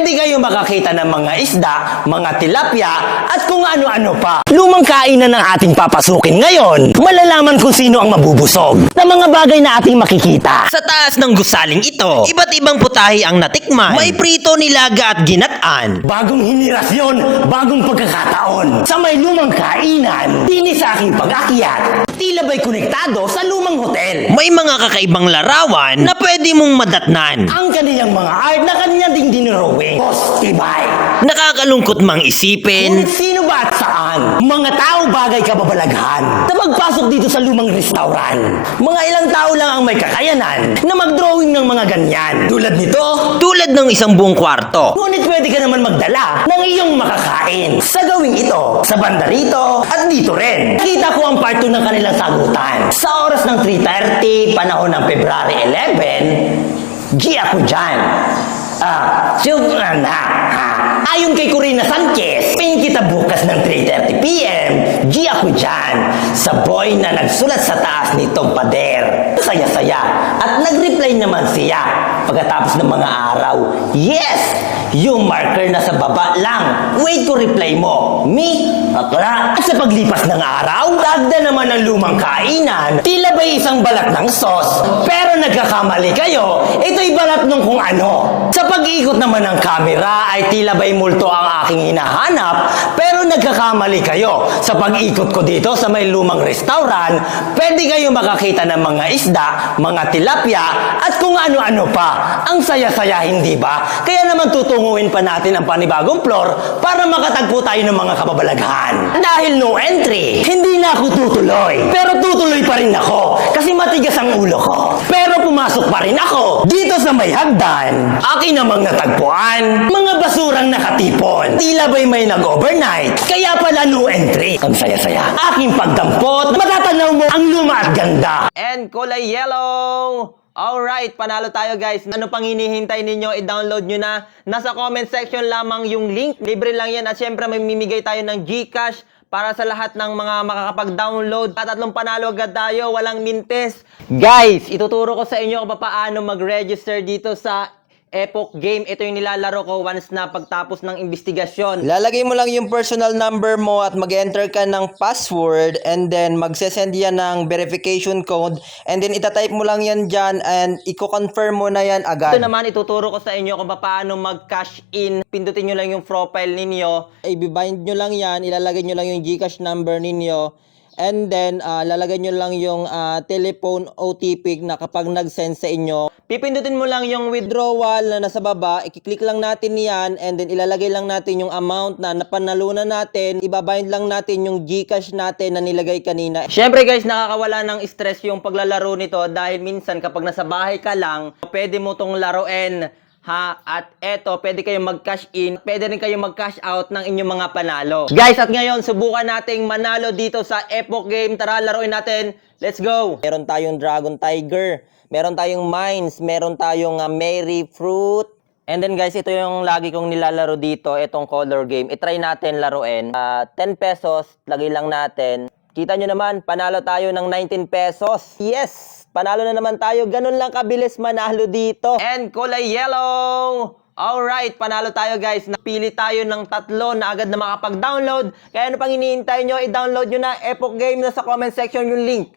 pwede kayo makakita ng mga isda, mga tilapia, at kung ano-ano pa. Lumang kainan ng ating papasukin ngayon. Malalaman kung sino ang mabubusog na mga bagay na ating makikita. Sa taas ng gusaling ito, iba't ibang putahe ang natikman. May prito, nilaga at ginataan. Bagong henerasyon, bagong pagkakataon. Sa may lumang kainan, dini sa aking pag-akyat, tila ba'y konektado sa lumang hotel. May mga kakaibang larawan na pwede mong madatnan. Ang kaniyang mga art na kanya ding dinrawing. Postibay. Nakakalungkot mang isipin. Kung sino ba at saan? Mga tao bagay kababalaghan. Sa pagpasok dito sa lumang restaurant, mga ilang tao lang ang may kakayanan na mag-drawing ng mga ganyan. Tulad nito. Tulad ng isang buong kwarto. Ngunit pwede ka naman magdala ng iyong makakain. Sa gawing ito, sa banda rito, at dito rin. Nakita ko ang part 2 ng kanilang sagutan. Sa oras ng 3:30, panahon ng February 11, G ako dyan. Ayon kay Corina Sanchez, pin kita bukas ng 3:30 PM, G ako dyan. Sa boy na nagsulat sa taas nitong pader. Saya-saya. At nag-reply naman siya pagkatapos ng mga araw. Yes! Yung marker na sa baba lang. Wait ko reply mo. Me? Akla. At sa paglipas ng araw, dagda naman ng lumang kainan. Tila ba'y isang balat ng sauce. Pero nagkakamali kayo. Ito'y balat ng kung ano. Sa pag-iikot naman ng camera ay tila ba'y multo ang aking hinahanap. Pero nagkakamali kayo. Sa pag-ikot ko dito sa may lumang restaurant, pwede kayo makakita ng mga isda, mga tilapia, at kung ano-ano pa. Ang saya-saya, hindi ba? Kaya naman tutunguhin pa natin ang panibagong floor para makatagpo tayo ng mga kababalaghan. Dahil no entry, hindi na ako tutuloy. Pero tutuloy pa rin ako kasi matigas ang ulo ko. Pero pumasok pa rin ako dito sa may hagdan. Akin namang natagpuan, mga basurang nakatipon. Tila ba'y may nag-overnight, kaya pala no entry. Ang saya-saya. Aking pagdampot, matatanaw mo ang luma at ganda. And kulay yellow. Alright, panalo tayo guys. Ano pang hinihintay ninyo? I-download nyo na. Nasa comment section lamang yung link. Libre lang yan. At syempre may mimigay tayo ng GCash para sa lahat ng mga makakapag-download. At tatlong panalo agad tayo. Walang mintes. Guys, ituturo ko sa inyo kung paano mag-register dito sa Epoch Game. Ito yung nilalaro ko once na pagtapos ng investigasyon. Lalagay mo lang yung personal number mo at mag-enter ka ng password and then magsesend yan ng verification code and then itatype mo lang yan dyan and i-confirm mo na yan agad. Ito naman ituturo ko sa inyo kung paano mag-cash in. Pindutin nyo lang yung profile ninyo. I-bind nyo lang yan. Ilalagay nyo lang yung GCash number ninyo. And then, lalagay nyo lang yung telephone OTP na kapag nag-send sa inyo. Pipindutin mo lang yung withdrawal na nasa baba. I-click lang natin yan. And then, ilalagay lang natin yung amount na napanalunan natin. Ibabind lang natin yung GCash natin na nilagay kanina. Syempre guys, nakakawala ng stress yung paglalaro nito. Dahil minsan kapag nasa bahay ka lang, pwede mo tong laruin. At eto, pwede kayong mag-cash in, pwede rin kayong mag-cash out ng inyong mga panalo. Guys, at ngayon, subukan nating manalo dito sa Epoch Game. Tara, laruin natin. Let's go! Meron tayong Dragon Tiger, meron tayong Mines, meron tayong Mary Fruit. And then guys, ito yung lagi kong nilalaro dito, itong color game. I-try natin laruin. 10 pesos, lagay lang natin. Kita nyo naman, panalo tayo ng 19 pesos. Yes! Panalo na naman tayo. Ganun lang kabilis manalo dito. And kulay yellow. Alright, panalo tayo guys. Napili tayo ng tatlo na agad na makapag-download. Kaya ano pang hinihintay nyo? I-download nyo na Epoch Game na sa comment section yung link.